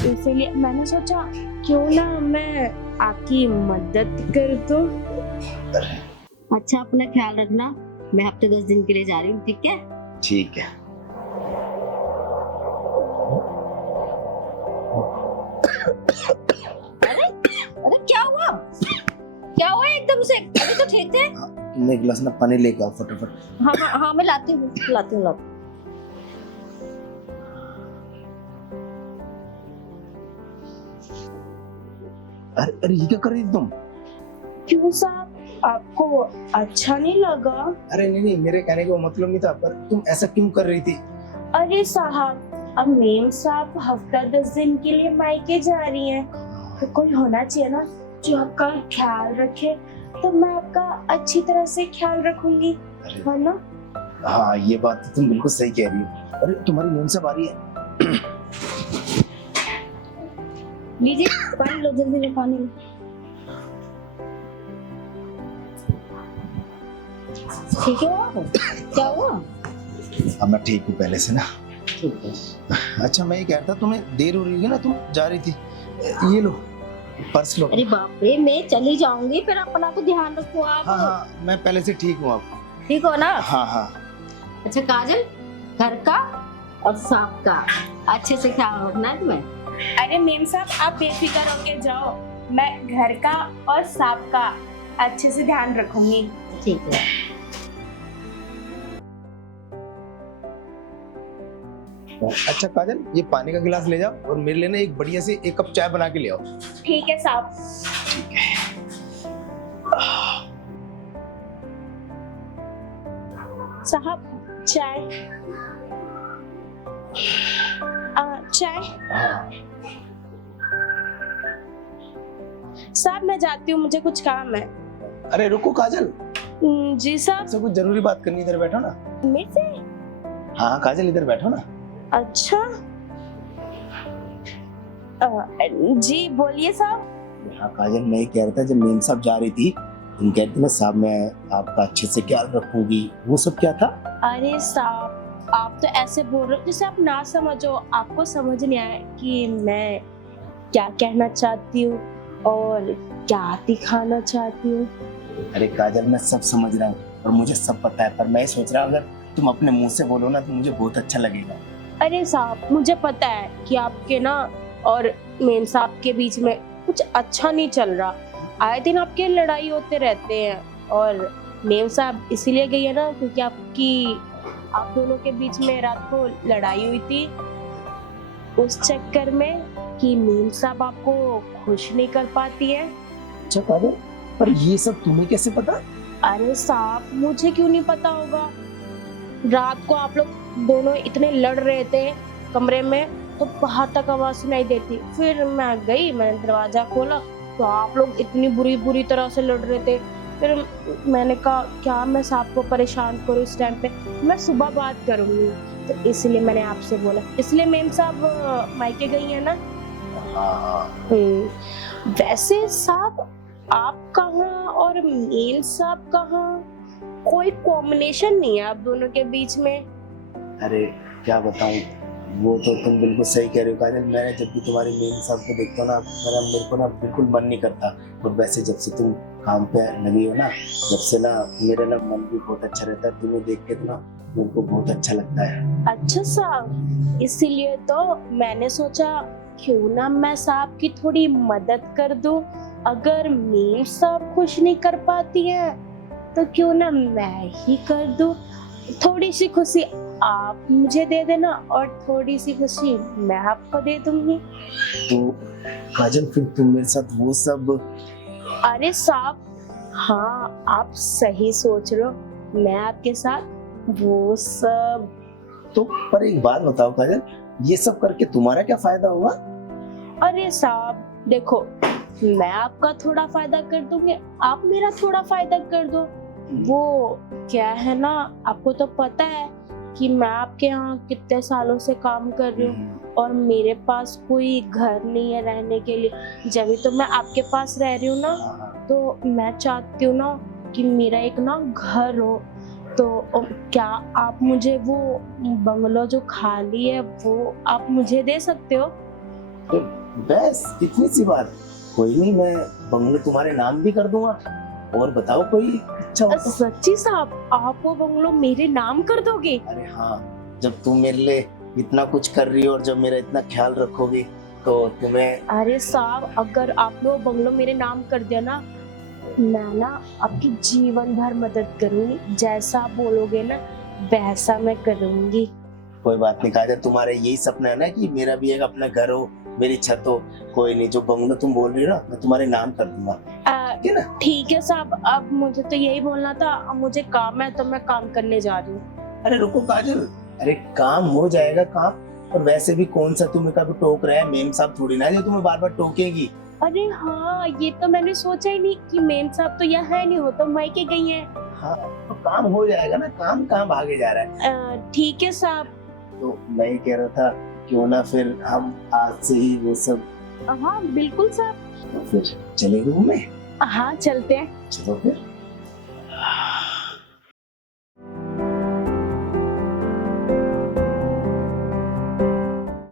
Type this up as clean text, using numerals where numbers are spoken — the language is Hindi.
इसीलिए मैंने सोचा क्यों ना मैं आपकी मदद कर दूं। अच्छा, अपना ख्याल रखना। मैं हफ्ते 10 दिन के लिए जा रही हूँ, ठीक है? ठीक है। अरे अरे क्या हुआ? क्या हुआ एकदम से? अभी तो ठीक थे। तुमने एक गिलास ना पानी लेके आओ फटाफट। हाँ हाँ हाँ, मैं लाती हूँ लाती हूँ लाती हूँ। अरे अरे ये क्या कर रही थी तुम? क्यों साहब, आपको अच्छा नहीं लगा? अरे नहीं नहीं, मेरे कहने का वो मतलब नहीं था, पर तुम ऐसा क्यों कर रही थी? अरे साहब, अब मेम साहब हफ्ता 10 दिन के लिए मायके जा रही हैं, तो कोई होना चाहिए ना जो आपका ख्याल रखे। तो मैं आपका अच्छी तरह से ख्याल रखूंगी, अरे है ना? हाँ, ये बात तो तुम बिल्कुल सही कह रही हो। अरे तुम्हारी मेम साहब आ रही है। लीजिए पानी लो, जल्दी लो पानी लो। ठीक है वो? क्या हुआ? अब मैं ठीक हूँ पहले से ना। अच्छा, मैं ये कह रहा था, तुम्हें देर हो रही है ना, तुम जा रही थी। ये लो, पर्स लो। अरे बाप रे, मैं चली जाऊंगी, फिर अपना तो ध्यान रखो आप। हाँ हाँ, मैं पहले से ठीक हूँ अब। ठीक हो ना? हाँ हाँ। अच्छा काजल, घर का और सांप का अच्छे से ख्याल रखना है तुम्हें। अरे मेम साहब, आप बेफिक्र होके जाओ, मैं घर का और सांप का अच्छे से ध्यान रखूंगी। ठीक है। अच्छा काजल, ये पानी का गिलास ले जाओ और मेरे लिए ना एक बढ़िया से एक कप चाय बना के ले आओ। ठीक है साहब। साहब, चाय। चाय। हाँ। साहब मैं जाती हूँ, मुझे कुछ काम है। अरे रुको काजल, जी साहब। आपसे कुछ जरूरी बात करनी, इधर बैठो ना। मेरे से? हाँ काजल, इधर बैठो ना। अच्छा। जी बोलिए साहब। हाँ काजल, मैं ये कह रहा था, जब मेम साहब जा रही थी, तुम कह रही थी ना साहब मैं आपका अच्छे से ख्याल रखूंगी, वो सब क्या था? अरे साहब, आप तो ऐसे बोल रहे हो जैसे आप ना समझो, आपको समझ नहीं आया कि मैं क्या कहना चाहती हूँ और क्या दिखाना चाहती हूँ। अरे काजल, मैं सब समझ रहा हूँ और मुझे सब पता है, पर मैं सोच रहा हूँ अगर तुम अपने मुंह से बोलो ना तो मुझे बहुत अच्छा लगेगा। अरे साहब, मुझे पता है कि आपके ना और मेम साहब के बीच में कुछ अच्छा नहीं चल रहा। आए दिन आपके लड़ाई होते रहते हैं, और मेम साहब इसीलिए गई है ना क्योंकि आप दोनों के बीच में रात को लड़ाई हुई थी, उस चक्कर में कि मेम साहब आपको खुश नहीं कर पाती है। अच्छा काजल, पर ये सब तुम्हें कैसे पता? अरे साहब, मुझे क्यों नहीं पता होगा? रात को आप लोग दोनों इतने लड़ रहे थे कमरे में, तो बाहर तक आवाज सुनाई देती। फिर मैं गई, मैंने दरवाजा खोला तो आप लोग इतनी बुरी बुरी तरह से लड़ रहे थे। फिर मैंने कहा क्या मैं साहब को परेशान करूं इस टाइम पे, मैं सुबह बात करूंगी, तो इसलिए मैंने आपसे बोला। इसलिए मेम साहब मायके गई है ना। हाँ। वैसे साहब, आप कहाँ और मेम साहब कहाँ? कोई कॉम्बिनेशन नहीं है आप दोनों के बीच में। अरे क्या बताऊं, वो तो तुम बिल्कुल सही कह रहे हो काजल। मैं जब भी तुम्हारी मेम साहब को देखता हूँ ना, मेरे को ना बिल्कुल मन नहीं करता। और वैसे जब से तुम काम पे लगी हो ना, जब से ना मेरा ना मन भी बहुत अच्छा रहता है। तुम्हें देख के तो ना मेरे को बहुत अच्छा लगता है। अच्छा साहब, इसीलिए तो मैंने सोचा क्यों ना मैं साहब की थोड़ी मदद कर दूं। अगर मेम साहब खुश नहीं कर पाती है तो क्यों ना मैं ही कर दूं। थोड़ी सी खुशी आप मुझे दे देना और थोड़ी सी खुशी मैं आपको दे दूंगी। तो काजल, फिर तुम मेरे साथ वो सब? अरे साहब, हाँ आप सही सोच रहे हो, मैं आपके साथ वो सब। तो पर एक बात बताओ काजल, ये सब करके तुम्हारा क्या फायदा होगा? अरे साहब देखो, मैं आपका थोड़ा फायदा कर दूंगी, आप मेरा थोड़ा फायदा कर दो। वो क्या है ना, आपको तो पता है कि मैं आपके यहाँ कितने सालों से काम कर रही हूँ और मेरे पास कोई घर नहीं है रहने के लिए। जब भी तो मैं आपके पास रह रही हूँ ना, तो मैं चाहती हूँ ना कि मेरा एक ना घर हो। तो क्या आप मुझे वो बंगलो जो खाली है वो आप मुझे दे सकते हो? तो बस इतनी सी बात। कोई नहीं, मैं बंगलो तुम्हारे नाम भी कर दूंगा। और बताओ कोई अच्छा हो तो। सच्ची साहब, आप वो बंगलो मेरे नाम कर दोगे? अरे हाँ, जब तुम मेरे लिए इतना कुछ कर रही हो और जब मेरा इतना ख्याल रखोगी तो तुम्हें। अरे साहब, अगर आपने वो बंगलो मेरे नाम कर दिया ना, मैं ना आपकी जीवन भर मदद करूंगी। जैसा आप बोलोगे ना वैसा मैं करूंगी। कोई बात नहीं काजल, तुम्हारा यही सपना है ना कि मेरा भी एक अपना घर हो, मेरी छत हो। कोई नहीं, जो बंगलो तुम बोल रही हो ना, मैं तुम्हारे नाम कर दूंगा, ठीक है ना? ठीक है साहब, अब मुझे तो यही बोलना था। अब मुझे काम है तो मैं काम करने जा रही हूँ। अरे रुको काजल, अरे काम हो जाएगा काम। और वैसे भी कौन सा तुम्हें कभी टोक रहा है? मेम साहब थोड़ी ना जो तुम्हें बार बार टोकेगी। अरे हाँ, ये तो मैंने सोचा ही नहीं कि मेम साहब तो यहाँ है नहीं, हो तो मायके गई हैं। हाँ, तो काम हो जाएगा ना, काम काम भागे जा रहा है। ठीक है साहब। तो मैं ये कह रहा था, क्यों ना फिर हम आज से ही वो सब। हाँ बिल्कुल साहब। तो फिर चले रूम में। हाँ चलते हैं। चलो फिर।